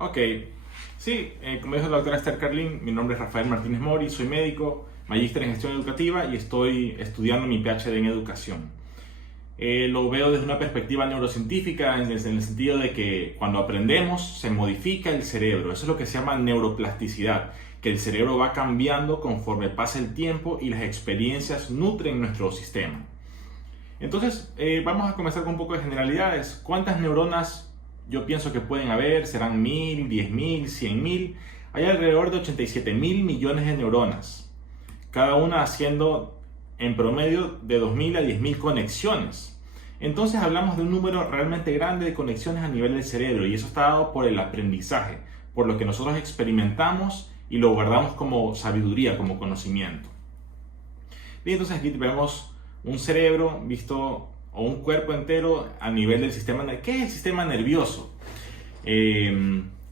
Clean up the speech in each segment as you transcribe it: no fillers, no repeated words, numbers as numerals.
Ok, sí, como dijo la doctora Esther Carlin, mi nombre es Rafael Martínez Mori, soy médico, magíster en gestión educativa y estoy estudiando mi PhD en educación. Lo veo desde una perspectiva neurocientífica en el sentido de que cuando aprendemos se modifica el cerebro. Eso es lo que se llama neuroplasticidad, que el cerebro va cambiando conforme pasa el tiempo y las experiencias nutren nuestro sistema. Entonces, vamos a comenzar con un poco de generalidades. ¿Cuántas neuronas yo pienso que pueden haber? ¿Serán 1000, 10.000, 100.000? Hay alrededor de 87.000 millones de neuronas, cada una haciendo en promedio de 2.000 a 10.000 conexiones. Entonces hablamos de un número realmente grande de conexiones a nivel del cerebro, y eso está dado por el aprendizaje, por lo que nosotros experimentamos y lo guardamos como sabiduría, como conocimiento. Bien, entonces aquí vemos un cerebro visto, o un cuerpo entero a nivel del sistema. ¿Qué es el sistema nervioso? Es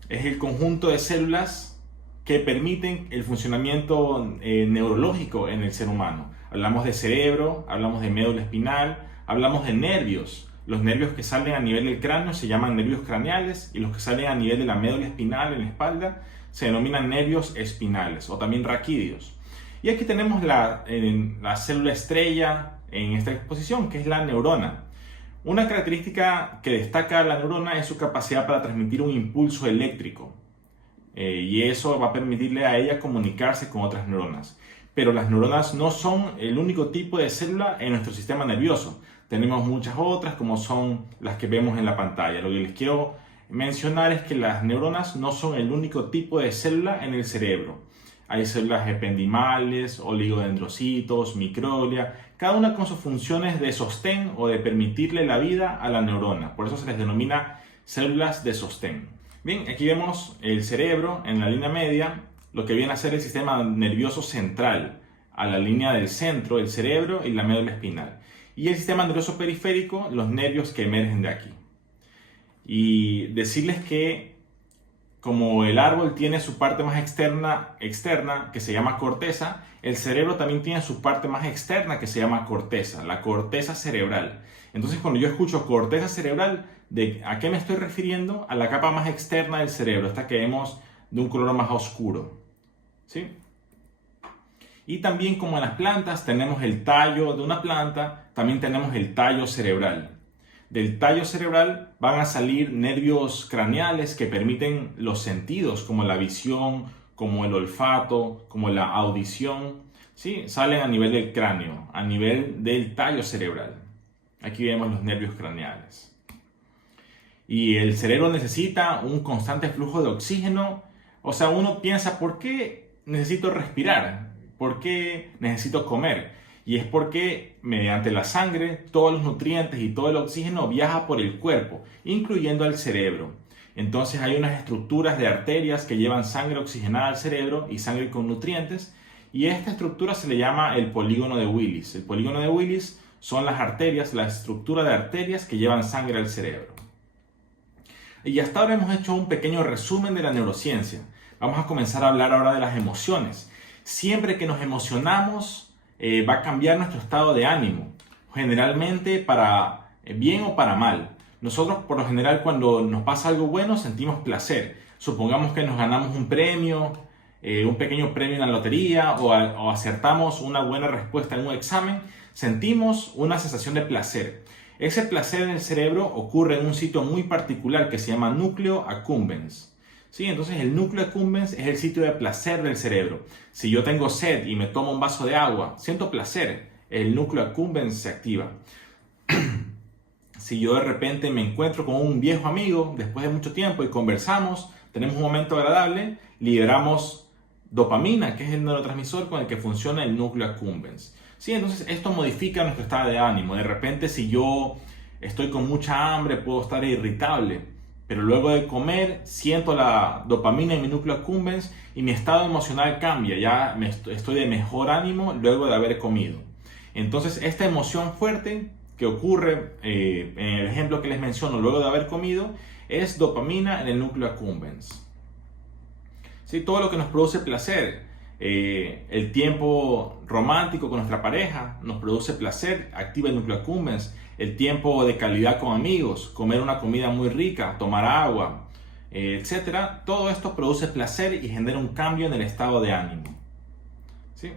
el conjunto de células que permiten el funcionamiento neurológico en el ser humano. Hablamos de cerebro, hablamos de médula espinal, hablamos de nervios. Los nervios que salen a nivel del cráneo se llaman nervios craneales, y los que salen a nivel de la médula espinal en la espalda se denominan nervios espinales o también raquídeos. Y aquí tenemos la célula estrella en esta exposición, que es la neurona. Una característica que destaca a la neurona es su capacidad para transmitir un impulso eléctrico, y eso va a permitirle a ella comunicarse con otras neuronas. Pero las neuronas no son el único tipo de célula en nuestro sistema nervioso. Tenemos muchas otras, como son las que vemos en la pantalla. Lo que les quiero mencionar es que las neuronas no son el único tipo de célula en el cerebro. Hay células ependimales, oligodendrocitos, microglia, cada una con sus funciones de sostén o de permitirle la vida a la neurona. Por eso se les denomina células de sostén. Bien, aquí vemos el cerebro en la línea media, lo que viene a ser el sistema nervioso central, a la línea del centro, el cerebro y la médula espinal. Y el sistema nervioso periférico, los nervios que emergen de aquí. Y decirles que como el árbol tiene su parte más externa que se llama corteza, el cerebro también tiene su parte más externa que se llama corteza, la corteza cerebral. Entonces, cuando yo escucho corteza cerebral, ¿a qué me estoy refiriendo? A la capa más externa del cerebro, esta que vemos de un color más oscuro, ¿sí? Y también, como en las plantas tenemos el tallo de una planta, también tenemos el tallo cerebral. Del tallo cerebral van a salir nervios craneales que permiten los sentidos, como la visión, como el olfato, como la audición, ¿sí? Salen a nivel del cráneo, a nivel del tallo cerebral. Aquí vemos los nervios craneales. Y el cerebro necesita un constante flujo de oxígeno. O sea, uno piensa, ¿por qué necesito respirar? ¿Por qué necesito comer? Y es porque mediante la sangre todos los nutrientes y todo el oxígeno viaja por el cuerpo, incluyendo al cerebro. Entonces hay unas estructuras de arterias que llevan sangre oxigenada al cerebro y sangre con nutrientes, y esta estructura se le llama el polígono de Willis. El polígono de Willis son las arterias, la estructura de arterias que llevan sangre al cerebro. Y hasta ahora hemos hecho un pequeño resumen de la neurociencia. Vamos a comenzar a hablar ahora de las emociones. Siempre que nos emocionamos, va a cambiar nuestro estado de ánimo, generalmente para bien o para mal. Nosotros, por lo general, cuando nos pasa algo bueno, sentimos placer. Supongamos que nos ganamos un premio, un pequeño premio en la lotería, o acertamos una buena respuesta en un examen, sentimos una sensación de placer. Ese placer en el cerebro ocurre en un sitio muy particular que se llama núcleo accumbens. ¿Sí? Entonces el núcleo accumbens es el sitio de placer del cerebro. Si yo tengo sed y me tomo un vaso de agua, siento placer, el núcleo accumbens se activa. Si yo de repente me encuentro con un viejo amigo después de mucho tiempo y conversamos, tenemos un momento agradable, liberamos dopamina, que es el neurotransmisor con el que funciona el núcleo accumbens. ¿Sí? Entonces esto modifica nuestro estado de ánimo. De repente, si yo estoy con mucha hambre, puedo estar irritable. Pero luego de comer siento la dopamina en mi núcleo accumbens y mi estado emocional cambia, ya estoy de mejor ánimo luego de haber comido. Entonces esta emoción fuerte que ocurre en el ejemplo que les menciono luego de haber comido es dopamina en el núcleo accumbens. ¿Sí? Todo lo que nos produce placer, el tiempo romántico con nuestra pareja nos produce placer, activa el núcleo accumbens. El tiempo de calidad con amigos, comer una comida muy rica, tomar agua, etcétera. Todo esto produce placer y genera un cambio en el estado de ánimo. ¿Sí?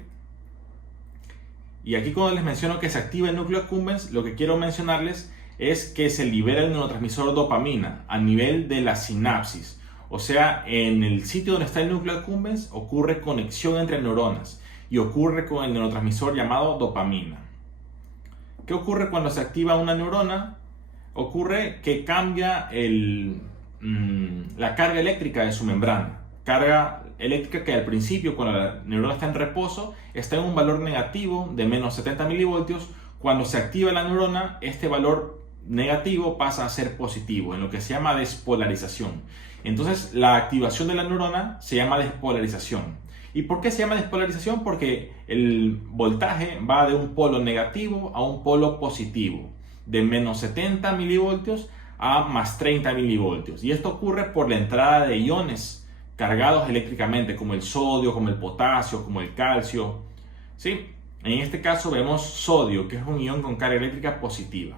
Y aquí cuando les menciono que se activa el núcleo accumbens, lo que quiero mencionarles es que se libera el neurotransmisor dopamina a nivel de la sinapsis. O sea, en el sitio donde está el núcleo accumbens ocurre conexión entre neuronas y ocurre con el neurotransmisor llamado dopamina. ¿Qué ocurre cuando se activa una neurona? Ocurre que cambia la carga eléctrica de su membrana. Carga eléctrica que al principio, cuando la neurona está en reposo, está en un valor negativo de menos 70 milivoltios. Cuando se activa la neurona, este valor negativo pasa a ser positivo, en lo que se llama despolarización. Entonces, la activación de la neurona se llama despolarización. ¿Y por qué se llama despolarización? Porque el voltaje va de un polo negativo a un polo positivo, de menos 70 milivoltios a más 30 milivoltios. Y esto ocurre por la entrada de iones cargados eléctricamente, como el sodio, como el potasio, como el calcio. ¿Sí? En este caso vemos sodio, que es un ion con carga eléctrica positiva.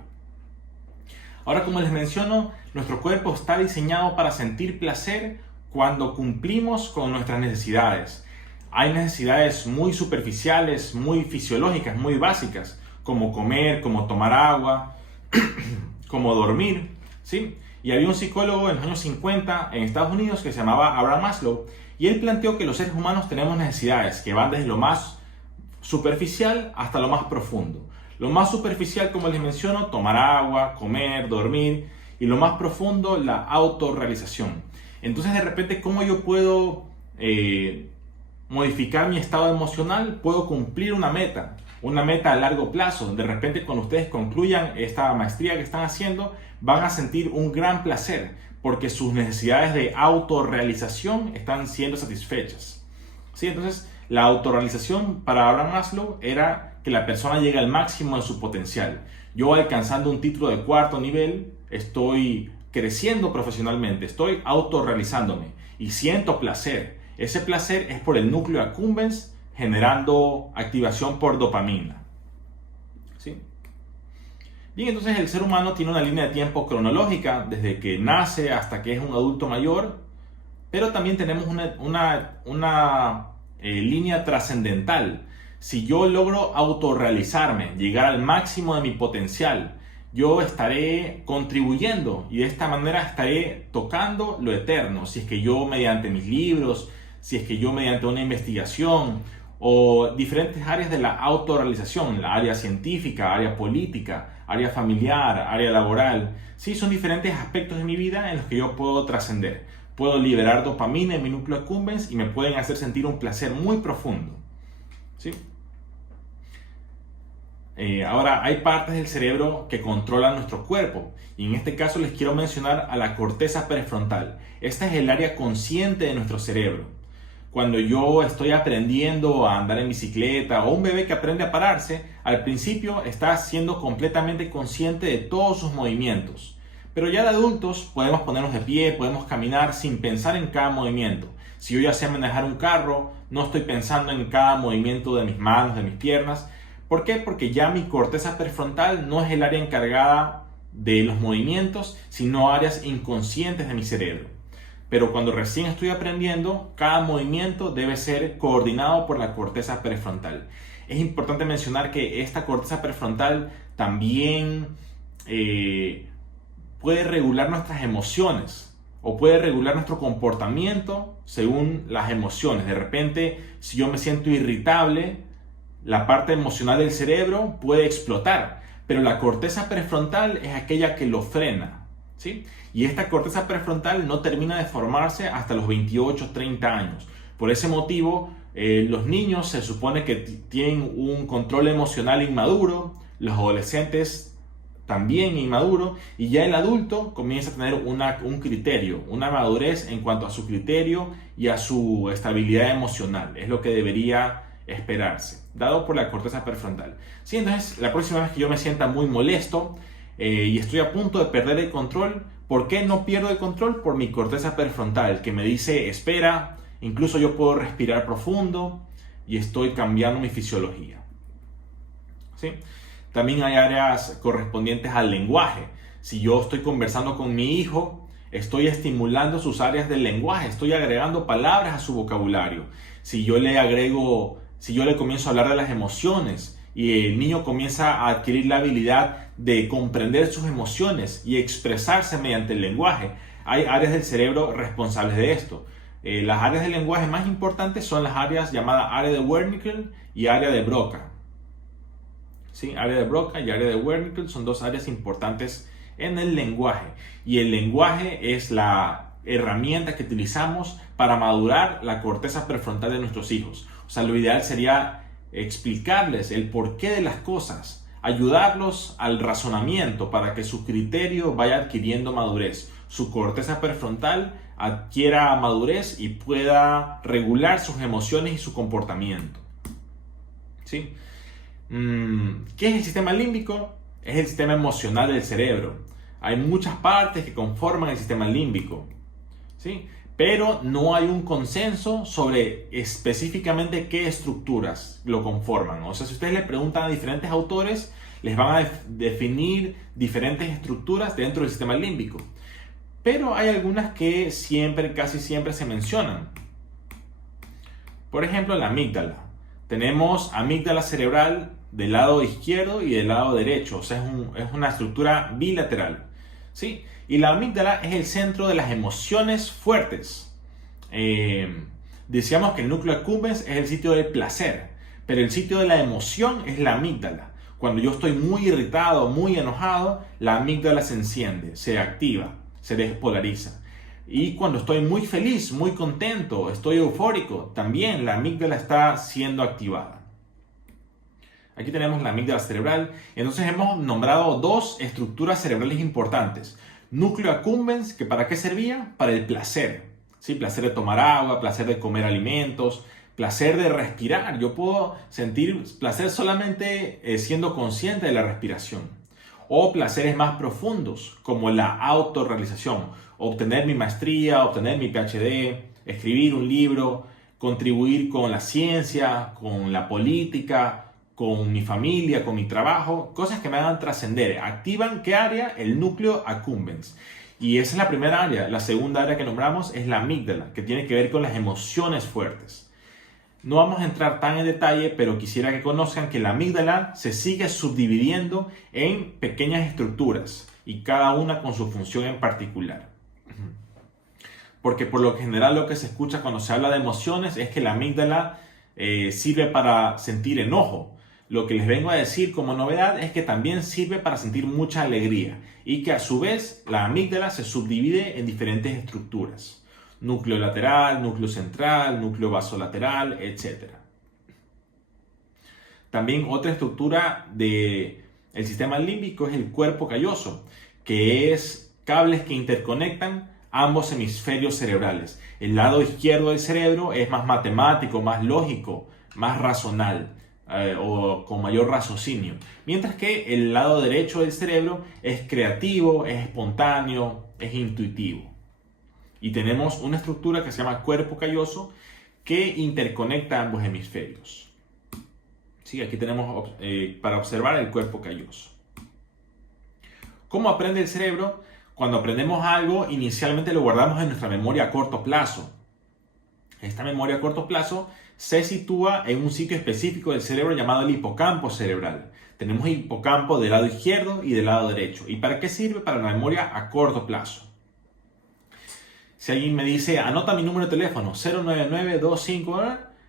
Ahora, como les menciono, nuestro cuerpo está diseñado para sentir placer cuando cumplimos con nuestras necesidades. Hay necesidades muy superficiales, muy fisiológicas, muy básicas, como comer, como tomar agua, como dormir, ¿sí? Y había un psicólogo en los años 50 en Estados Unidos que se llamaba Abraham Maslow, y él planteó que los seres humanos tenemos necesidades que van desde lo más superficial hasta lo más profundo. Lo más superficial, como les menciono, tomar agua, comer, dormir, y lo más profundo, la autorrealización. Entonces, de repente, ¿cómo yo puedo modificar mi estado emocional? Puedo cumplir una meta a largo plazo. De repente, cuando ustedes concluyan esta maestría que están haciendo, van a sentir un gran placer porque sus necesidades de autorrealización están siendo satisfechas. ¿Sí? Entonces, la autorrealización para Abraham Maslow era que la persona llegue al máximo de su potencial. Yo, alcanzando un título de 4º nivel, estoy creciendo profesionalmente, estoy autorrealizándome y siento placer. Ese placer es por el núcleo accumbens generando activación por dopamina. ¿Sí? Bien, entonces el ser humano tiene una línea de tiempo cronológica desde que nace hasta que es un adulto mayor, pero también tenemos una línea trascendental. Si yo logro autorrealizarme, llegar al máximo de mi potencial, yo estaré contribuyendo y de esta manera estaré tocando lo eterno. Si es que yo mediante mis libros, si es que yo mediante una investigación o diferentes áreas de la autorrealización, la área científica, área política, área familiar, área laboral, sí, son diferentes aspectos de mi vida en los que yo puedo trascender. Puedo liberar dopamina en mi núcleo accumbens y me pueden hacer sentir un placer muy profundo. ¿Sí? Ahora, hay partes del cerebro que controlan nuestro cuerpo y en este caso les quiero mencionar a la corteza prefrontal. Esta es el área consciente de nuestro cerebro. Cuando yo estoy aprendiendo a andar en bicicleta o un bebé que aprende a pararse, al principio está siendo completamente consciente de todos sus movimientos. Pero ya de adultos podemos ponernos de pie, podemos caminar sin pensar en cada movimiento. Si yo ya sé manejar un carro, no estoy pensando en cada movimiento de mis manos, de mis piernas. ¿Por qué? Porque ya mi corteza prefrontal no es el área encargada de los movimientos, sino áreas inconscientes de mi cerebro. Pero cuando recién estoy aprendiendo, cada movimiento debe ser coordinado por la corteza prefrontal. Es importante mencionar que esta corteza prefrontal también puede regular nuestras emociones o puede regular nuestro comportamiento según las emociones. De repente, si yo me siento irritable, la parte emocional del cerebro puede explotar, pero la corteza prefrontal es aquella que lo frena, ¿sí? Y esta corteza prefrontal no termina de formarse hasta los 28-30 años. Por ese motivo, los niños se supone que tienen un control emocional inmaduro, los adolescentes también inmaduro, y ya el adulto comienza a tener un criterio, una madurez en cuanto a su criterio y a su estabilidad emocional. Es lo que debería esperarse, dado por la corteza prefrontal. Sí, entonces, la próxima vez que yo me sienta muy molesto y estoy a punto de perder el control, ¿por qué no pierdo el control? Por mi corteza prefrontal, que me dice, espera, incluso yo puedo respirar profundo y estoy cambiando mi fisiología. ¿Sí? También hay áreas correspondientes al lenguaje. Si yo estoy conversando con mi hijo, estoy estimulando sus áreas del lenguaje, estoy agregando palabras a su vocabulario. Si yo le comienzo a hablar de las emociones y el niño comienza a adquirir la habilidad de comprender sus emociones y expresarse mediante el lenguaje, hay áreas del cerebro responsables de esto. Las áreas del lenguaje más importantes son las áreas llamadas área de Wernicke y área de Broca. ¿Sí? Área de Broca y área de Wernicke son dos áreas importantes en el lenguaje. Y el lenguaje es la herramienta que utilizamos para madurar la corteza prefrontal de nuestros hijos. O sea, lo ideal sería explicarles el porqué de las cosas, ayudarlos al razonamiento para que su criterio vaya adquiriendo madurez, su corteza prefrontal adquiera madurez y pueda regular sus emociones y su comportamiento. ¿Sí? ¿Qué es el sistema límbico? Es el sistema emocional del cerebro. Hay muchas partes que conforman el sistema límbico, ¿sí? Pero no hay un consenso sobre específicamente qué estructuras lo conforman. O sea, si ustedes le preguntan a diferentes autores, les van a definir diferentes estructuras dentro del sistema límbico. Pero hay algunas que casi siempre se mencionan. Por ejemplo, la amígdala. Tenemos amígdala cerebral del lado izquierdo y del lado derecho. O sea, es una estructura bilateral, ¿sí? Y la amígdala es el centro de las emociones fuertes. Decíamos que el núcleo accumbens es el sitio del placer, pero el sitio de la emoción es la amígdala. Cuando yo estoy muy irritado, muy enojado, la amígdala se enciende, se activa, se despolariza. Y cuando estoy muy feliz, muy contento, estoy eufórico, también la amígdala está siendo activada. Aquí tenemos la amígdala cerebral. Entonces hemos nombrado dos estructuras cerebrales importantes. Núcleo accumbens, que ¿para qué servía? Para el placer. ¿Sí? Placer de tomar agua, placer de comer alimentos, placer de respirar. Yo puedo sentir placer solamente siendo consciente de la respiración. O placeres más profundos, como la autorrealización. Obtener mi maestría, obtener mi PhD, escribir un libro, contribuir con la ciencia, con la política, con mi familia, con mi trabajo, cosas que me hagan trascender. ¿Activan qué área? El núcleo accumbens. Y esa es la primera área. La segunda área que nombramos es la amígdala, que tiene que ver con las emociones fuertes. No vamos a entrar tan en detalle, pero quisiera que conozcan que la amígdala se sigue subdividiendo en pequeñas estructuras y cada una con su función en particular. Porque por lo general lo que se escucha cuando se habla de emociones es que la amígdala sirve para sentir enojo. Lo que les vengo a decir como novedad es que también sirve para sentir mucha alegría y que a su vez la amígdala se subdivide en diferentes estructuras. Núcleo lateral, núcleo central, núcleo basolateral, etc. También otra estructura del sistema límbico es el cuerpo calloso, que es cables que interconectan ambos hemisferios cerebrales. El lado izquierdo del cerebro es más matemático, más lógico, más racional. O con mayor raciocinio, mientras que el lado derecho del cerebro es creativo, es espontáneo, es intuitivo. Y tenemos una estructura que se llama cuerpo calloso que interconecta ambos hemisferios. Sí, aquí tenemos para observar el cuerpo calloso. ¿Cómo aprende el cerebro? Cuando aprendemos algo, inicialmente lo guardamos en nuestra memoria a corto plazo. Esta memoria a corto plazo se sitúa en un sitio específico del cerebro llamado el hipocampo cerebral. Tenemos hipocampo del lado izquierdo y del lado derecho. ¿Y para qué sirve? Para la memoria a corto plazo. Si alguien me dice, anota mi número de teléfono, 09925,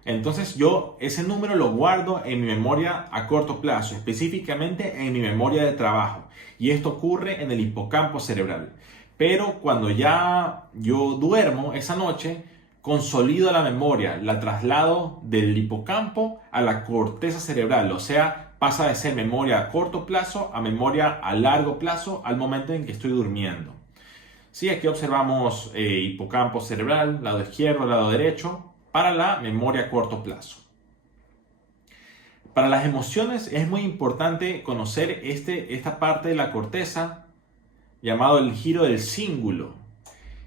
entonces yo ese número lo guardo en mi memoria a corto plazo, específicamente en mi memoria de trabajo. Y esto ocurre en el hipocampo cerebral. Pero cuando ya yo duermo esa noche, consolido la memoria, la traslado del hipocampo a la corteza cerebral, o sea, pasa de ser memoria a corto plazo a memoria a largo plazo al momento en que estoy durmiendo. Sí, aquí observamos hipocampo cerebral, lado izquierdo, lado derecho, para la memoria a corto plazo. Para las emociones es muy importante conocer esta parte de la corteza llamado el giro del cíngulo.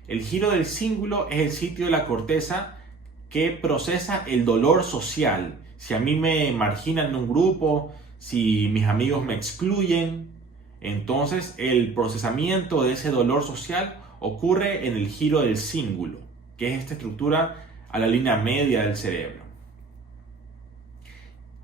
El giro del cíngulo es el sitio de la corteza que procesa el dolor social. Si a mí me marginan en un grupo, si mis amigos me excluyen, entonces el procesamiento de ese dolor social ocurre en el giro del cíngulo, que es esta estructura a la línea media del cerebro.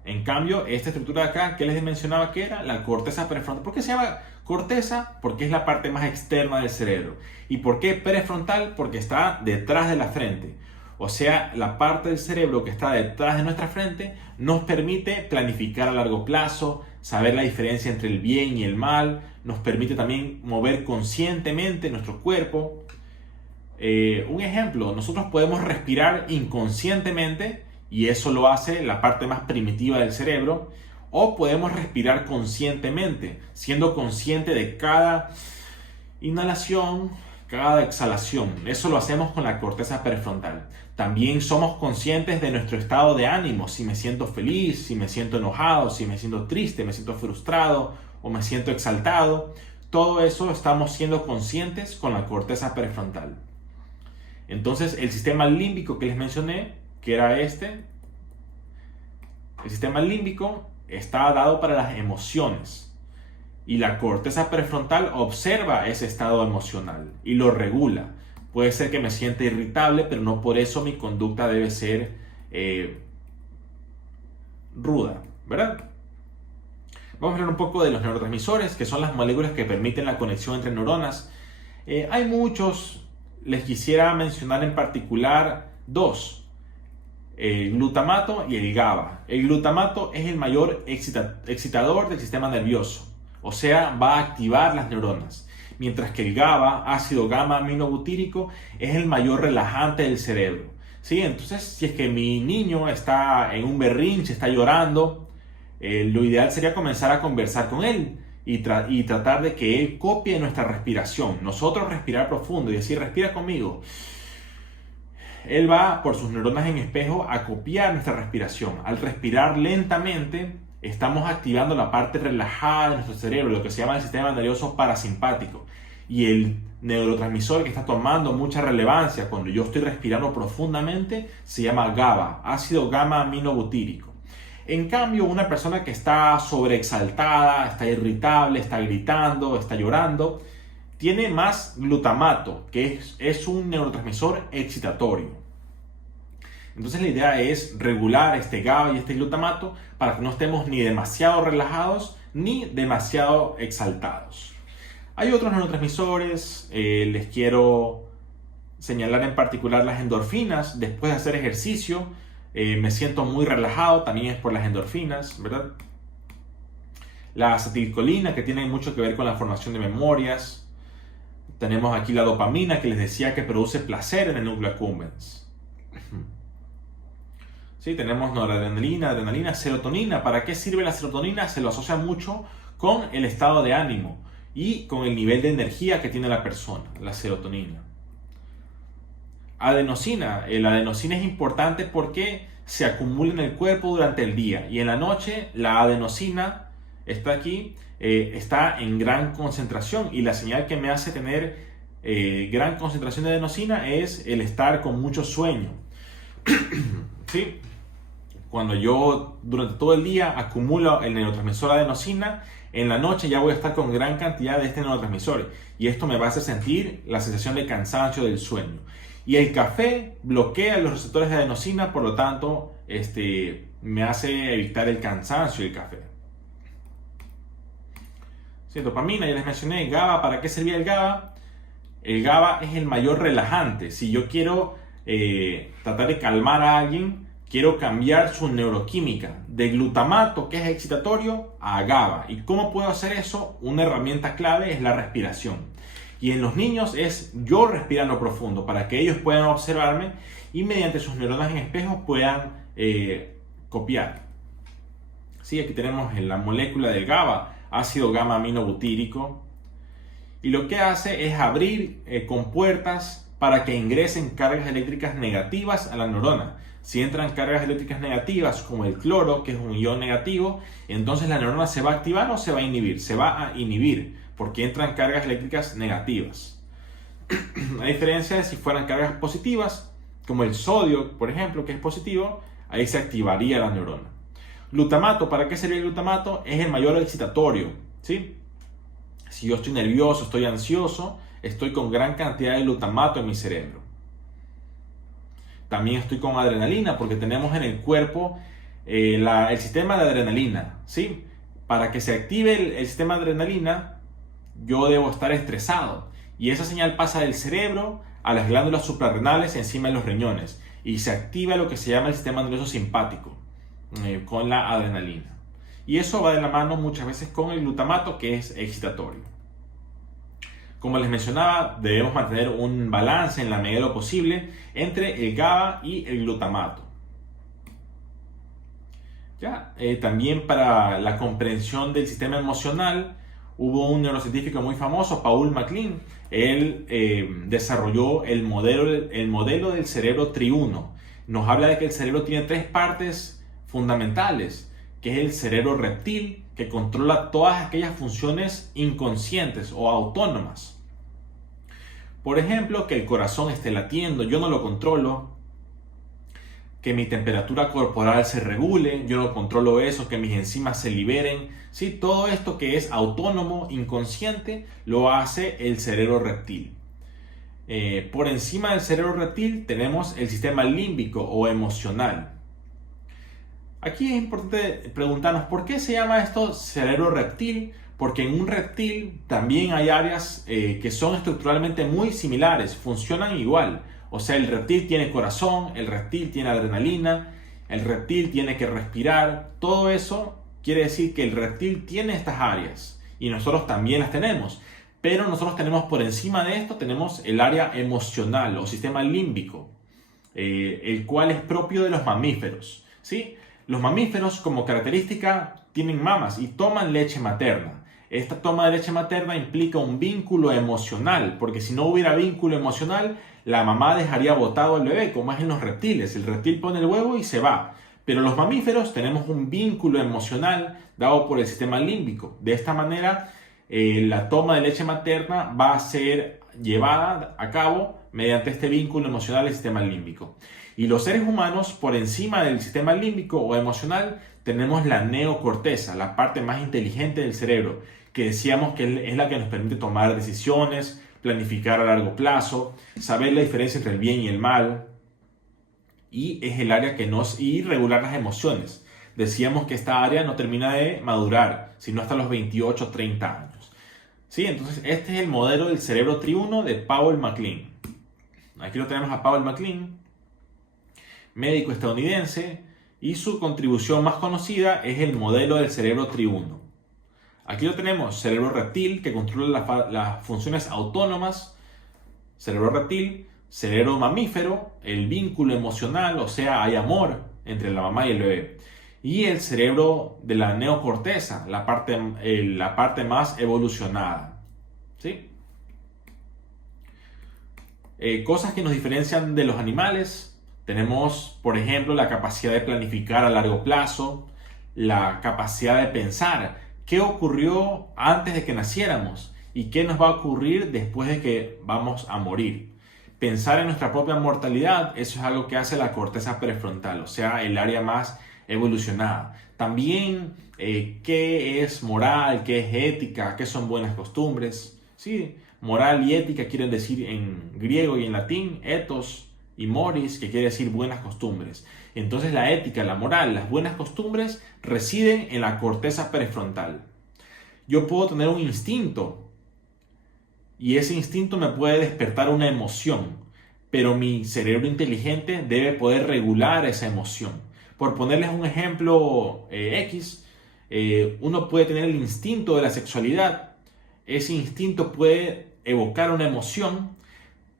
En cambio, esta estructura de acá, que les mencionaba que era la corteza prefrontal. ¿Por qué se llama corteza? Porque es la parte más externa del cerebro. ¿Y por qué prefrontal? Porque está detrás de la frente. O sea, la parte del cerebro que está detrás de nuestra frente nos permite planificar a largo plazo, saber la diferencia entre el bien y el mal, nos permite también mover conscientemente nuestro cuerpo. Un ejemplo, nosotros podemos respirar inconscientemente y eso lo hace la parte más primitiva del cerebro, o podemos respirar conscientemente, siendo consciente de cada inhalación, cada exhalación. Eso lo hacemos con la corteza prefrontal. También somos conscientes de nuestro estado de ánimo, si me siento feliz, si me siento enojado, si me siento triste, me siento frustrado o me siento exaltado. Todo eso estamos siendo conscientes con la corteza prefrontal. Entonces, el sistema límbico que les mencioné, que era el sistema límbico está dado para las emociones y la corteza prefrontal observa ese estado emocional y lo regula. Puede ser que me sienta irritable, pero no por eso mi conducta debe ser ruda, ¿verdad? Vamos a hablar un poco de los neurotransmisores, que son las moléculas que permiten la conexión entre neuronas. Hay muchos, les quisiera mencionar en particular dos. El glutamato y el GABA. El glutamato es el mayor excitador del sistema nervioso, o sea, va a activar las neuronas, mientras que el GABA, ácido gamma aminobutírico, es el mayor relajante del cerebro. ¿Sí? Entonces, si es que mi niño está en un berrinche, está llorando, lo ideal sería comenzar a conversar con él y tratar de que él copie nuestra respiración. Nosotros respirar profundo y decir, respira conmigo. Él va, por sus neuronas en espejo, a copiar nuestra respiración. Al respirar lentamente, estamos activando la parte relajada de nuestro cerebro, lo que se llama el sistema nervioso parasimpático. Y el neurotransmisor que está tomando mucha relevancia cuando yo estoy respirando profundamente se llama GABA, ácido gamma aminobutírico. En cambio, una persona que está sobreexaltada, está irritable, está gritando, está llorando, tiene más glutamato, que es un neurotransmisor excitatorio. Entonces la idea es regular este GABA y este glutamato para que no estemos ni demasiado relajados ni demasiado exaltados. Hay otros neurotransmisores, les quiero señalar en particular las endorfinas. Después de hacer ejercicio me siento muy relajado, también es por las endorfinas, ¿verdad? La acetilcolina, que tiene mucho que ver con la formación de memorias. Tenemos aquí la dopamina, que les decía que produce placer en el núcleo accumbens. Sí, tenemos noradrenalina, adrenalina, serotonina. ¿Para qué sirve la serotonina? Se lo asocia mucho con el estado de ánimo y con el nivel de energía que tiene la persona, la serotonina. Adenosina. La adenosina es importante porque se acumula en el cuerpo durante el día y en la noche la adenosina está aquí, está en gran concentración y la señal que me hace tener gran concentración de adenosina es el estar con mucho sueño. ¿Sí? Cuando yo durante todo el día acumulo el neurotransmisor adenosina, en la noche ya voy a estar con gran cantidad de este neurotransmisor y esto me va a hacer sentir la sensación de cansancio del sueño. Y el café bloquea los receptores de adenosina, por lo tanto me hace evitar el cansancio del café. Sí, dopamina, ya les mencioné. GABA, ¿para qué servía el GABA? El GABA es el mayor relajante. Si yo quiero tratar de calmar a alguien, quiero cambiar su neuroquímica de glutamato, que es excitatorio, a GABA. ¿Y cómo puedo hacer eso? Una herramienta clave es la respiración. Y en los niños es yo respirando profundo para que ellos puedan observarme y mediante sus neuronas en espejo puedan copiar. Sí, aquí tenemos la molécula del GABA, ácido gamma aminobutírico. Y lo que hace es abrir compuertas para que ingresen cargas eléctricas negativas a la neurona. Si entran cargas eléctricas negativas como el cloro, que es un ion negativo, entonces la neurona se va a activar o se va a inhibir. Se va a inhibir porque entran cargas eléctricas negativas. A diferencia de si fueran cargas positivas, como el sodio, por ejemplo, que es positivo, ahí se activaría la neurona. Glutamato, ¿para qué sería el glutamato? Es el mayor excitatorio, ¿sí? Si yo estoy nervioso, estoy ansioso, estoy con gran cantidad de glutamato en mi cerebro. También estoy con adrenalina porque tenemos en el cuerpo el sistema de adrenalina, ¿sí? Para que se active el sistema de adrenalina, yo debo estar estresado. Y esa señal pasa del cerebro a las glándulas suprarrenales encima de los riñones. Y se activa lo que se llama el sistema nervioso simpático con la adrenalina. Y eso va de la mano muchas veces con el glutamato, que es excitatorio. Como les mencionaba, debemos mantener un balance en la medida de lo posible entre el GABA y el glutamato. También para la comprensión del sistema emocional, hubo un neurocientífico muy famoso, Paul MacLean. Él desarrolló el modelo del cerebro triuno. Nos habla de que el cerebro tiene tres partes fundamentales, que es el cerebro reptil, que controla todas aquellas funciones inconscientes o autónomas. Por ejemplo, que el corazón esté latiendo, yo no lo controlo. Que mi temperatura corporal se regule, yo no controlo eso, que mis enzimas se liberen. ¿Sí? Todo esto que es autónomo, inconsciente, lo hace el cerebro reptil. Por encima del cerebro reptil tenemos el sistema límbico o emocional. Aquí es importante preguntarnos por qué se llama esto cerebro reptil, porque en un reptil también hay áreas que son estructuralmente muy similares, funcionan igual. O sea, el reptil tiene corazón, el reptil tiene adrenalina, el reptil tiene que respirar. Todo eso quiere decir que el reptil tiene estas áreas y nosotros también las tenemos. Pero nosotros tenemos por encima de esto, tenemos el área emocional o sistema límbico, el cual es propio de los mamíferos, ¿sí? Los mamíferos como característica tienen mamas y toman leche materna. Esta toma de leche materna implica un vínculo emocional, porque si no hubiera vínculo emocional, la mamá dejaría botado al bebé, como es en los reptiles. El reptil pone el huevo y se va. Pero los mamíferos tenemos un vínculo emocional dado por el sistema límbico. De esta manera, la toma de leche materna va a ser llevada a cabo mediante este vínculo emocional del sistema límbico. Y los seres humanos, por encima del sistema límbico o emocional, tenemos la neocorteza, la parte más inteligente del cerebro, que decíamos que es la que nos permite tomar decisiones, planificar a largo plazo, saber la diferencia entre el bien y el mal, y es el área y regular las emociones. Decíamos que esta área no termina de madurar, sino hasta los 28 o 30 años. ¿Sí? Entonces, este es el modelo del cerebro triuno de Paul MacLean. Aquí lo tenemos a Paul MacLean, médico estadounidense, y su contribución más conocida es el modelo del cerebro triuno. Aquí lo tenemos, cerebro reptil, que controla las funciones autónomas, cerebro reptil, cerebro mamífero, el vínculo emocional, o sea, hay amor entre la mamá y el bebé. Y el cerebro de la neocorteza, la parte más evolucionada. ¿Sí? Cosas que nos diferencian de los animales. Tenemos, por ejemplo, la capacidad de planificar a largo plazo, la capacidad de pensar qué ocurrió antes de que naciéramos y qué nos va a ocurrir después de que vamos a morir. Pensar en nuestra propia mortalidad, eso es algo que hace la corteza prefrontal, o sea, el área más evolucionada. También qué es moral, qué es ética, qué son buenas costumbres. Sí, moral y ética quieren decir en griego y en latín ethos y moris, que quiere decir buenas costumbres. Entonces la ética, la moral, las buenas costumbres residen en la corteza prefrontal. Yo puedo tener un instinto y ese instinto me puede despertar una emoción, pero mi cerebro inteligente debe poder regular esa emoción. Por ponerles un ejemplo uno puede tener el instinto de la sexualidad. Ese instinto puede evocar una emoción,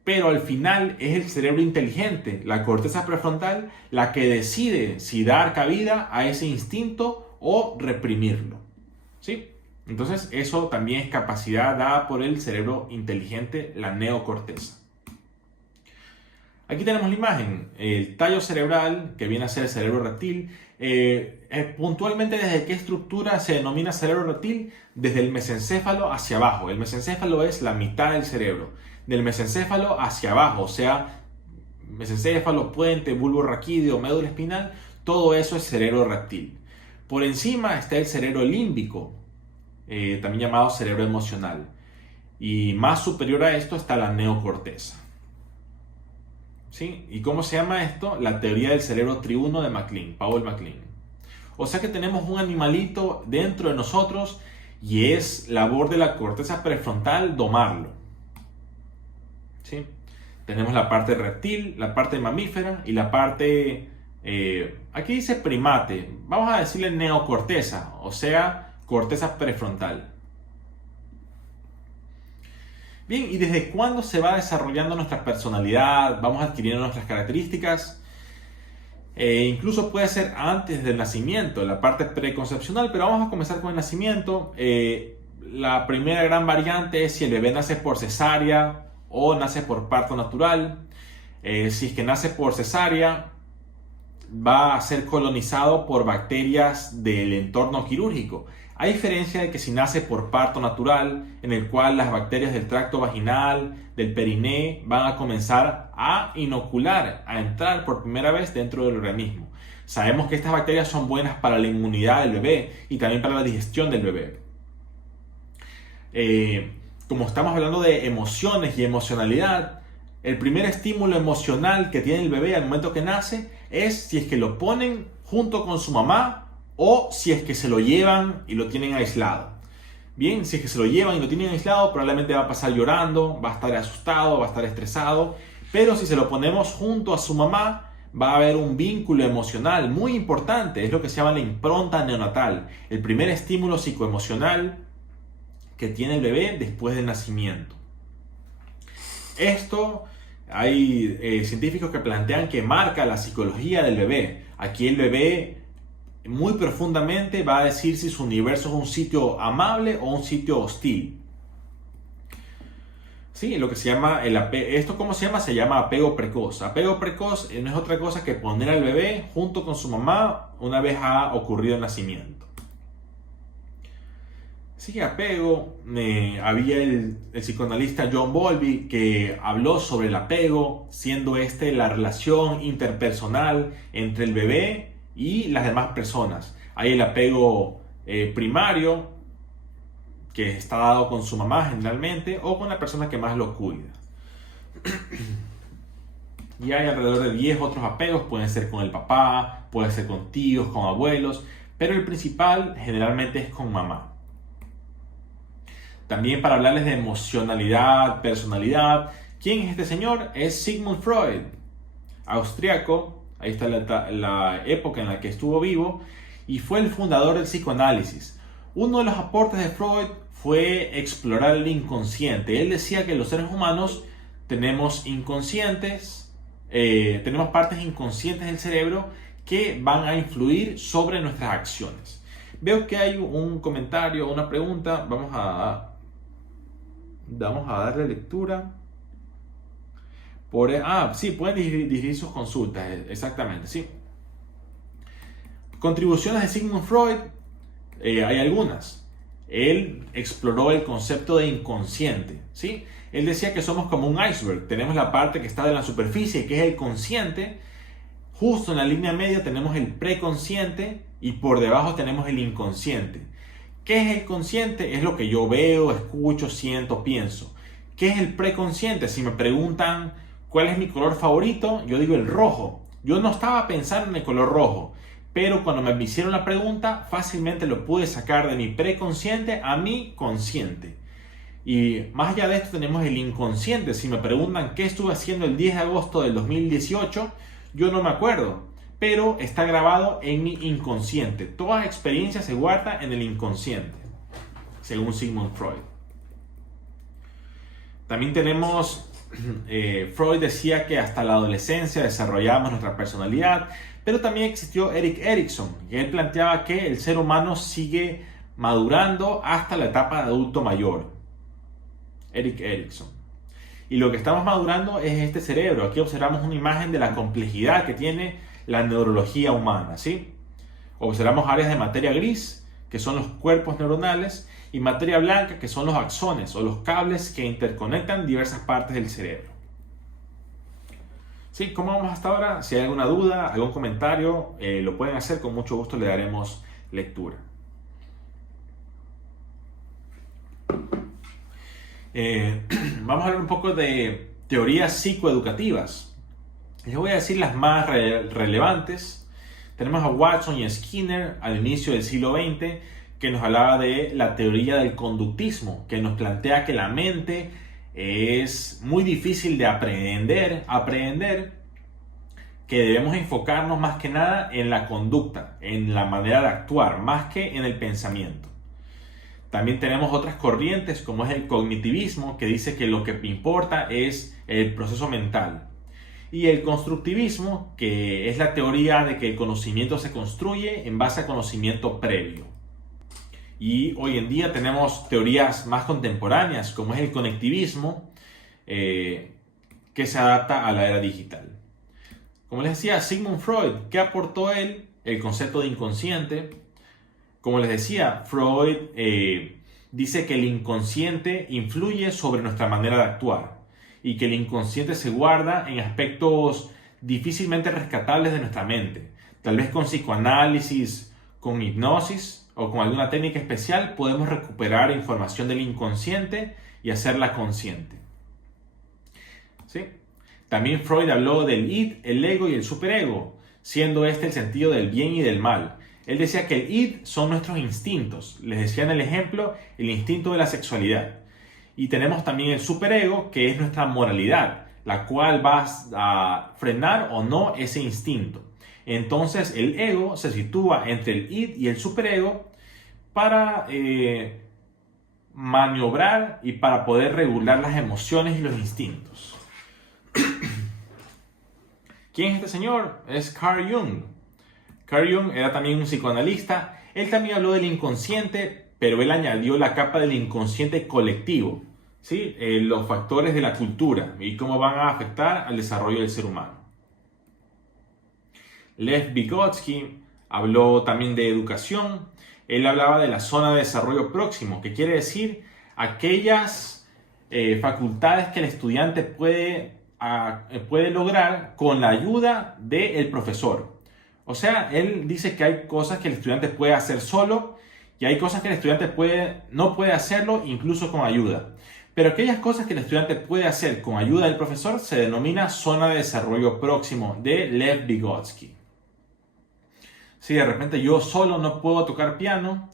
pero al final es el cerebro inteligente, la corteza prefrontal, la que decide si dar cabida a ese instinto o reprimirlo. ¿Sí? Entonces eso también es capacidad dada por el cerebro inteligente, la neocorteza. Aquí tenemos la imagen, el tallo cerebral, que viene a ser el cerebro reptil. Puntualmente, ¿desde qué estructura se denomina cerebro reptil? Desde el mesencéfalo hacia abajo. El mesencéfalo es la mitad del cerebro. Del mesencéfalo hacia abajo, o sea, mesencéfalo, puente, bulbo raquídeo, médula espinal, todo eso es cerebro reptil. Por encima está el cerebro límbico, también llamado cerebro emocional. y más superior a esto está la neocorteza. ¿Sí? ¿Y cómo se llama esto? La teoría del cerebro triuno de MacLean, Powell MacLean. O sea que tenemos un animalito dentro de nosotros y es labor de la corteza prefrontal domarlo. ¿Sí? Tenemos la parte reptil, la parte mamífera y la parte, aquí dice primate, vamos a decirle neocorteza, o sea, corteza prefrontal. Bien, ¿y desde cuándo se va desarrollando nuestra personalidad? Vamos adquiriendo nuestras características. Incluso puede ser antes del nacimiento, la parte preconcepcional, pero vamos a comenzar con el nacimiento. La primera gran variante es si el bebé nace por cesárea o nace por parto natural. Si es que nace por cesárea, va a ser colonizado por bacterias del entorno quirúrgico. A diferencia de que si nace por parto natural, en el cual las bacterias del tracto vaginal, del periné, van a comenzar a inocular, a entrar por primera vez dentro del organismo. Sabemos que estas bacterias son buenas para la inmunidad del bebé y también para la digestión del bebé. Como estamos hablando de emociones y emocionalidad, el primer estímulo emocional que tiene el bebé al momento que nace es si es que lo ponen junto con su mamá o si es que se lo llevan y lo tienen aislado. Bien, si es que se lo llevan y lo tienen aislado, probablemente va a pasar llorando, va a estar asustado, va a estar estresado. Pero si se lo ponemos junto a su mamá, va a haber un vínculo emocional muy importante. Es lo que se llama la impronta neonatal, el primer estímulo psicoemocional que tiene el bebé después del nacimiento. Esto, hay científicos que plantean que marca la psicología del bebé. Aquí el bebé muy profundamente va a decir si su universo es un sitio amable o un sitio hostil. Sí, lo que se llama ¿esto cómo se llama? Se llama apego precoz. Apego precoz no es otra cosa que poner al bebé junto con su mamá una vez ha ocurrido el nacimiento. Sí, apego. Había el psicoanalista John Bowlby que habló sobre el apego, siendo la relación interpersonal entre el bebé y las demás personas. Hay el apego primario, que está dado con su mamá generalmente o con la persona que más lo cuida. Y hay alrededor de 10 otros apegos, pueden ser con el papá, pueden ser con tíos, con abuelos, pero el principal generalmente es con mamá. También para hablarles de emocionalidad, personalidad, ¿quién es este señor? Es Sigmund Freud, austriaco. Ahí está la época en la que estuvo vivo y fue el fundador del psicoanálisis. Uno de los aportes de Freud fue explorar el inconsciente. Él decía que los seres humanos tenemos inconscientes, tenemos partes inconscientes del cerebro que van a influir sobre nuestras acciones. Veo que hay un comentario, una pregunta. Vamos a darle lectura. Sí, pueden dirigir sus consultas, exactamente, sí. Contribuciones de Sigmund Freud, hay algunas. Él exploró el concepto de inconsciente, ¿sí? Él decía que somos como un iceberg. Tenemos la parte que está en la superficie, que es el consciente. Justo en la línea media tenemos el preconsciente y por debajo tenemos el inconsciente. ¿Qué es el consciente? Es lo que yo veo, escucho, siento, pienso. ¿Qué es el preconsciente? Si me preguntan ¿cuál es mi color favorito? Yo digo el rojo. Yo no estaba pensando en el color rojo, pero cuando me hicieron la pregunta, fácilmente lo pude sacar de mi preconsciente a mi consciente. Y más allá de esto tenemos el inconsciente. Si me preguntan qué estuve haciendo el 10 de agosto del 2018, yo no me acuerdo, pero está grabado en mi inconsciente. Toda experiencia se guarda en el inconsciente, según Sigmund Freud. También tenemos... Freud decía que hasta la adolescencia desarrollamos nuestra personalidad, pero también existió Erik Erikson, que él planteaba que el ser humano sigue madurando hasta la etapa de adulto mayor. Erik Erikson. Y lo que estamos madurando es este cerebro. Aquí observamos una imagen de la complejidad que tiene la neurología humana, ¿sí? Observamos áreas de materia gris, que son los cuerpos neuronales, y materia blanca, que son los axones o los cables que interconectan diversas partes del cerebro. ¿Sí? ¿Cómo vamos hasta ahora? Si hay alguna duda, algún comentario, lo pueden hacer, con mucho gusto le daremos lectura. Eh, Vamos a hablar un poco de teorías psicoeducativas. Les voy a decir las más relevantes. Tenemos a Watson y Skinner al inicio del siglo XX, que nos hablaba de la teoría del conductismo, que nos plantea que la mente es muy difícil de aprender, que debemos enfocarnos más que nada en la conducta, en la manera de actuar, más que en el pensamiento. También tenemos otras corrientes como es el cognitivismo, que dice que lo que importa es el proceso mental. Y el constructivismo, que es la teoría de que el conocimiento se construye en base a conocimiento previo. Y hoy en día tenemos teorías más contemporáneas como es el conectivismo, que se adapta a la era digital. Como les decía, Sigmund Freud, ¿qué aportó él? El concepto de inconsciente. Como les decía, Freud dice que el inconsciente influye sobre nuestra manera de actuar y que el inconsciente se guarda en aspectos difícilmente rescatables de nuestra mente. Tal vez con psicoanálisis, con hipnosis o con alguna técnica especial podemos recuperar información del inconsciente y hacerla consciente. ¿Sí? También Freud habló del id, el ego y el superego, siendo este el sentido del bien y del mal. Él decía que el id son nuestros instintos. Les decía en el ejemplo el instinto de la sexualidad. Y tenemos también el superego, que es nuestra moralidad, la cual va a frenar o no ese instinto. Entonces el ego se sitúa entre el id y el superego para maniobrar y para poder regular las emociones y los instintos. ¿Quién es este señor? Es Carl Jung. Carl Jung era también un psicoanalista. Él también habló del inconsciente, pero él añadió la capa del inconsciente colectivo, ¿sí? Los factores de la cultura y cómo van a afectar al desarrollo del ser humano. Lev Vygotsky habló también de educación. Él hablaba de la zona de desarrollo próximo, que quiere decir aquellas facultades que el estudiante puede lograr con la ayuda del profesor. O sea, él dice que hay cosas que el estudiante puede hacer solo y hay cosas que el estudiante no puede hacerlo incluso con ayuda. Pero aquellas cosas que el estudiante puede hacer con ayuda del profesor se denomina zona de desarrollo próximo de Lev Vygotsky. Si de repente yo solo no puedo tocar piano,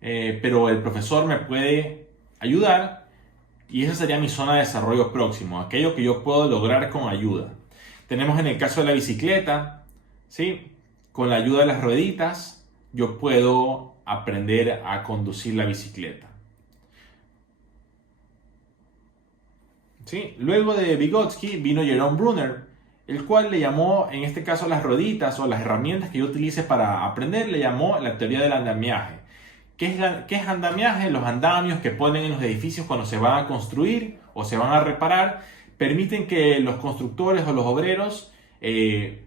pero el profesor me puede ayudar, y esa sería mi zona de desarrollo próximo, aquello que yo puedo lograr con ayuda. Tenemos en el caso de la bicicleta, ¿sí? Con la ayuda de las rueditas, yo puedo aprender a conducir la bicicleta. ¿Sí? Luego de Vygotsky vino Jerome Brunner, el cual le llamó, en este caso, las rueditas o las herramientas que yo utilice para aprender, le llamó la teoría del andamiaje. ¿Qué es andamiaje? Los andamios que ponen en los edificios cuando se van a construir o se van a reparar permiten que los constructores o los obreros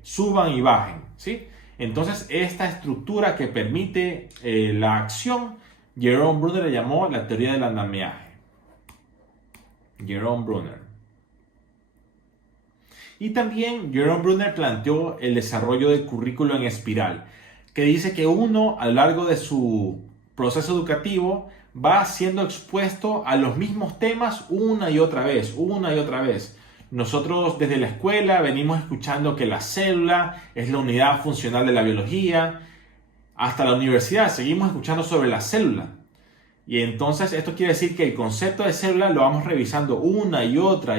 suban y bajen, ¿sí? Entonces, esta estructura que permite la acción, Jerome Brunner le llamó la teoría del andamiaje. Jerome Brunner. Y también Jerome Brunner planteó el desarrollo del currículo en espiral, que dice que uno a lo largo de su proceso educativo va siendo expuesto a los mismos temas una y otra vez. Nosotros desde la escuela venimos escuchando que la célula es la unidad funcional de la biología. Hasta la universidad seguimos escuchando sobre la célula. Y entonces esto quiere decir que el concepto de célula lo vamos revisando una y otra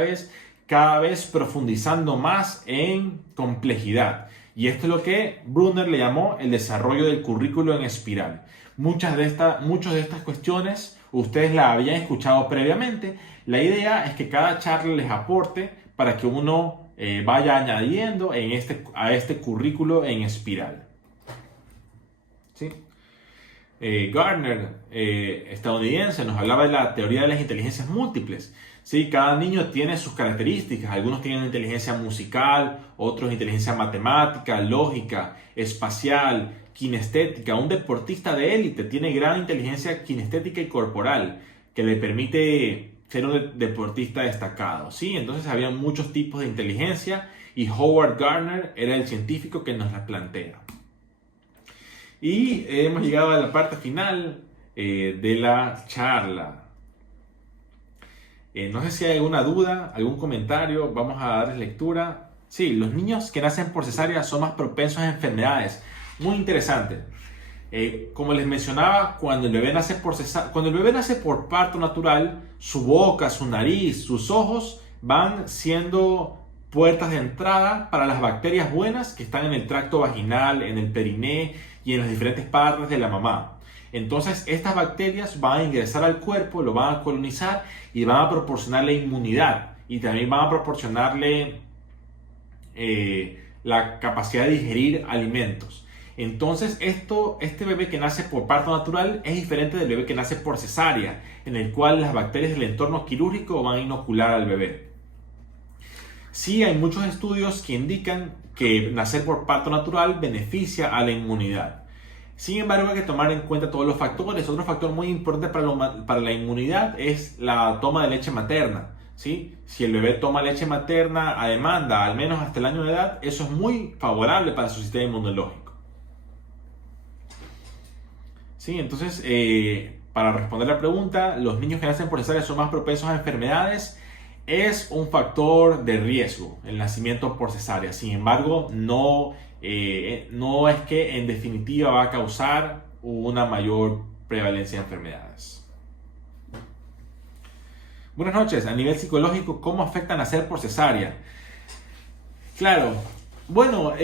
vez, cada vez profundizando más en complejidad. Y esto es lo que Brunner le llamó el desarrollo del currículo en espiral. Muchas de estas cuestiones ustedes las habían escuchado previamente. La idea es que cada charla les aporte para que uno vaya añadiendo a este currículo en espiral. ¿Sí? Gardner, estadounidense, nos hablaba de la teoría de las inteligencias múltiples. Sí, cada niño tiene sus características. Algunos tienen inteligencia musical, otros inteligencia matemática, lógica, espacial, kinestética. Un deportista de élite tiene gran inteligencia kinestética y corporal que le permite ser un deportista destacado. ¿Sí? Entonces había muchos tipos de inteligencia y Howard Gardner era el científico que nos la plantea. Y hemos llegado a la parte final de la charla. No sé si hay alguna duda, algún comentario, vamos a darles lectura. Sí, los niños que nacen por cesárea son más propensos a enfermedades. Muy interesante. Como les mencionaba, cuando el bebé nace cuando el bebé nace por parto natural, su boca, su nariz, sus ojos van siendo puertas de entrada para las bacterias buenas que están en el tracto vaginal, en el periné y en las diferentes partes de la mamá. Entonces estas bacterias van a ingresar al cuerpo, lo van a colonizar y van a proporcionarle inmunidad y también van a proporcionarle la capacidad de digerir alimentos. Entonces este bebé que nace por parto natural es diferente del bebé que nace por cesárea, en el cual las bacterias del entorno quirúrgico van a inocular al bebé. Sí, hay muchos estudios que indican que nacer por parto natural beneficia a la inmunidad. Sin embargo, hay que tomar en cuenta todos los factores. Otro factor muy importante para la inmunidad es la toma de leche materna. ¿Sí? Si el bebé toma leche materna a demanda, al menos hasta el año de edad, eso es muy favorable para su sistema inmunológico. ¿Sí? Entonces, para responder la pregunta, los niños que nacen por cesárea son más propensos a enfermedades. Es un factor de riesgo el nacimiento por cesárea. Sin embargo, no es que en definitiva va a causar una mayor prevalencia de enfermedades. Buenas noches. A nivel psicológico, ¿cómo afecta nacer por cesárea? Claro, bueno,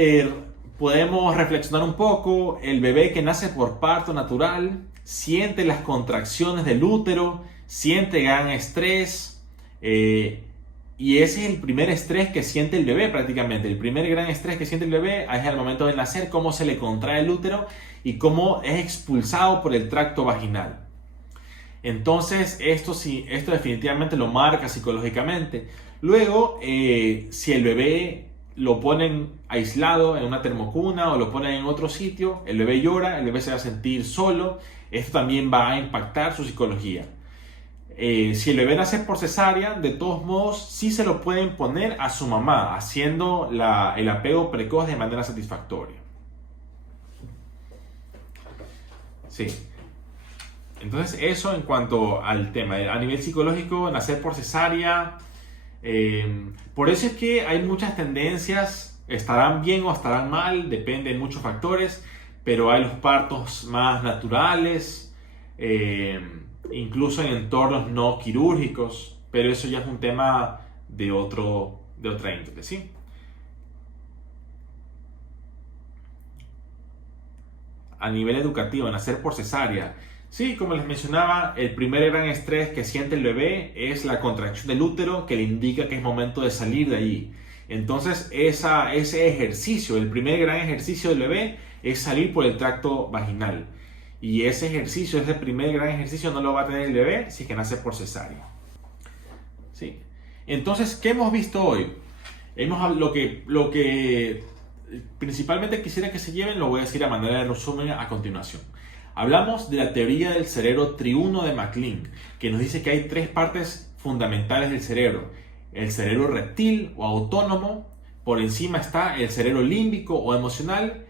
podemos reflexionar un poco. El bebé que nace por parto natural siente las contracciones del útero, siente gran estrés. Y ese es el primer estrés que siente el bebé prácticamente. El primer gran estrés que siente el bebé es al momento de nacer, cómo se le contrae el útero y cómo es expulsado por el tracto vaginal. Entonces esto definitivamente lo marca psicológicamente. Luego, si el bebé lo ponen aislado en una termocuna o lo ponen en otro sitio, el bebé llora, el bebé se va a sentir solo. Esto también va a impactar su psicología. Si el bebé nace por cesárea, de todos modos sí se lo pueden poner a su mamá, haciendo el apego precoz de manera satisfactoria. Sí. Entonces eso en cuanto al tema. A nivel psicológico, nacer por cesárea, por eso es que hay muchas tendencias, estarán bien o estarán mal, depende de muchos factores, pero hay los partos más naturales, incluso en entornos no quirúrgicos, pero eso ya es un tema de otra índole, ¿sí? A nivel educativo, nacer por cesárea. Sí, como les mencionaba, el primer gran estrés que siente el bebé es la contracción del útero que le indica que es momento de salir de allí. Entonces, ese ejercicio, el primer gran ejercicio del bebé es salir por el tracto vaginal. Y ese primer gran ejercicio no lo va a tener el bebé si es que nace por cesárea. ¿Sí? Entonces, ¿qué hemos visto hoy? Lo que principalmente quisiera que se lleven, lo voy a decir a manera de resumen a continuación. Hablamos de la teoría del cerebro triuno de MacLean, que nos dice que hay tres partes fundamentales del cerebro. El cerebro reptil o autónomo, por encima está el cerebro límbico o emocional,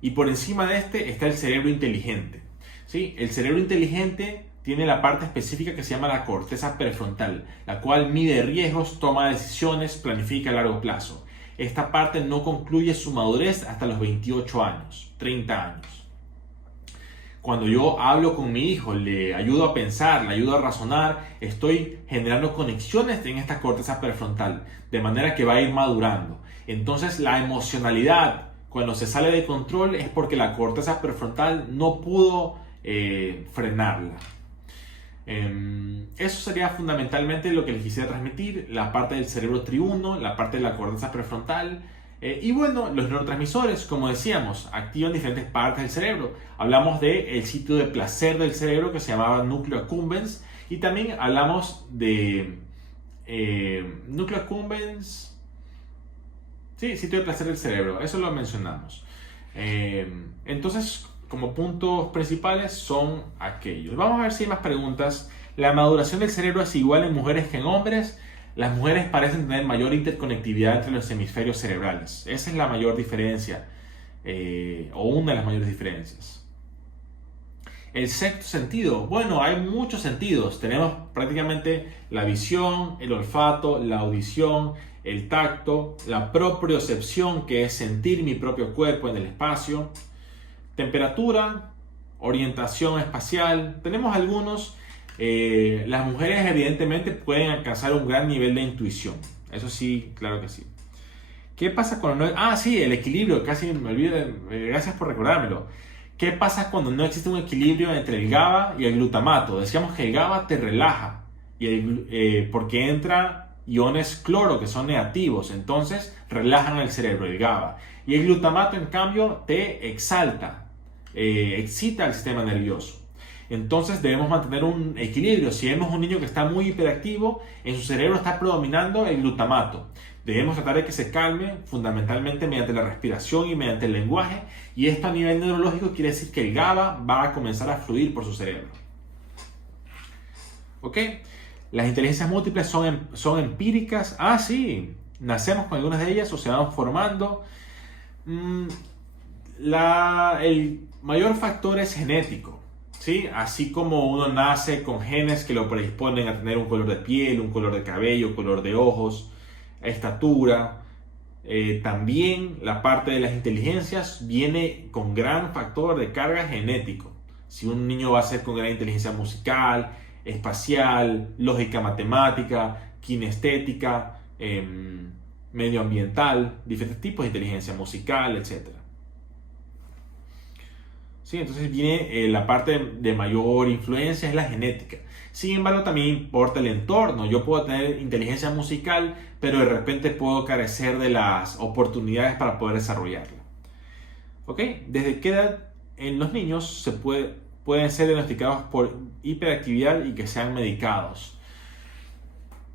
y por encima de este está el cerebro inteligente. ¿Sí? El cerebro inteligente tiene la parte específica que se llama la corteza prefrontal, la cual mide riesgos, toma decisiones, planifica a largo plazo. Esta parte no concluye su madurez hasta los 28 años, 30 años. Cuando yo hablo con mi hijo, le ayudo a pensar, le ayudo a razonar, estoy generando conexiones en esta corteza prefrontal, de manera que va a ir madurando. Entonces la emocionalidad, cuando se sale de control, es porque la corteza prefrontal no pudo frenarla. Eso sería fundamentalmente lo que les quisiera transmitir, la parte del cerebro triuno, la parte de la corteza prefrontal. Y bueno, los neurotransmisores, como decíamos, activan diferentes partes del cerebro. Hablamos del sitio de placer del cerebro que se llamaba núcleo accumbens, y también hablamos de núcleo accumbens, sí, sitio de placer del cerebro, eso lo mencionamos. Entonces, como puntos principales son aquellos. Vamos a ver si hay más preguntas. ¿La maduración del cerebro es igual en mujeres que en hombres? Las mujeres parecen tener mayor interconectividad entre los hemisferios cerebrales. Esa es la mayor diferencia, o una de las mayores diferencias. El sexto sentido, bueno, hay muchos sentidos. Tenemos prácticamente la visión, el olfato, la audición, el tacto, la propriocepción, que es sentir mi propio cuerpo en el espacio, temperatura, orientación espacial. Tenemos algunos. Las mujeres evidentemente pueden alcanzar un gran nivel de intuición. Eso sí, claro que sí. ¿Qué pasa cuando no? Ah, sí, el equilibrio, casi me olvido. Gracias por recordármelo. ¿Qué pasa cuando no existe un equilibrio entre el GABA y el glutamato? Decíamos que el GABA te relaja porque entra iones cloro que son negativos, entonces relajan el cerebro, el GABA. Y el glutamato, en cambio, te exalta, excita el sistema nervioso. Entonces debemos mantener un equilibrio. Si vemos un niño que está muy hiperactivo, en su cerebro está predominando el glutamato. Debemos tratar de que se calme, fundamentalmente mediante la respiración y mediante el lenguaje. Y esto a nivel neurológico quiere decir que el GABA va a comenzar a fluir por su cerebro. ¿Ok? Las inteligencias múltiples son empíricas. Ah, sí. Nacemos con algunas de ellas o se van formando. El mayor factor es genético. ¿Sí? Así como uno nace con genes que lo predisponen a tener un color de piel, un color de cabello, color de ojos, estatura. También la parte de las inteligencias viene con gran factor de carga genético. Si un niño va a ser con gran inteligencia musical, espacial, lógica matemática, kinestética, medioambiental, diferentes tipos de inteligencia musical, etc. ¿Sí? Entonces viene la parte de mayor influencia es la genética. Sin embargo, también importa el entorno. Yo puedo tener inteligencia musical, pero de repente puedo carecer de las oportunidades para poder desarrollarla. ¿Ok? ¿Desde qué edad en los niños pueden ser diagnosticados por hiperactividad y que sean medicados?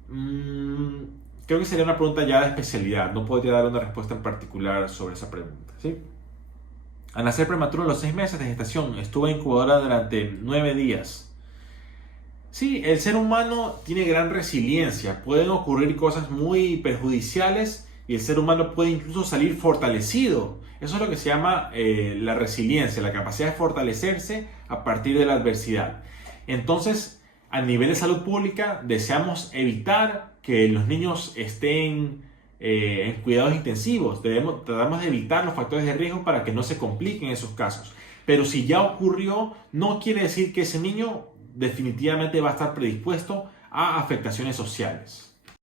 Creo que sería una pregunta ya de especialidad. No podría dar una respuesta en particular sobre esa pregunta. ¿Sí? Al nacer prematuro a los 6 meses de gestación, estuve en incubadora durante 9 días. Sí, el ser humano tiene gran resiliencia. Pueden ocurrir cosas muy perjudiciales y el ser humano puede incluso salir fortalecido. Eso es lo que se llama la resiliencia, la capacidad de fortalecerse a partir de la adversidad. Entonces, a nivel de salud pública, deseamos evitar que los niños estén en cuidados intensivos. Tratamos de evitar los factores de riesgo para que no se compliquen esos casos. Pero si ya ocurrió, no quiere decir que ese niño definitivamente va a estar predispuesto a afectaciones sociales.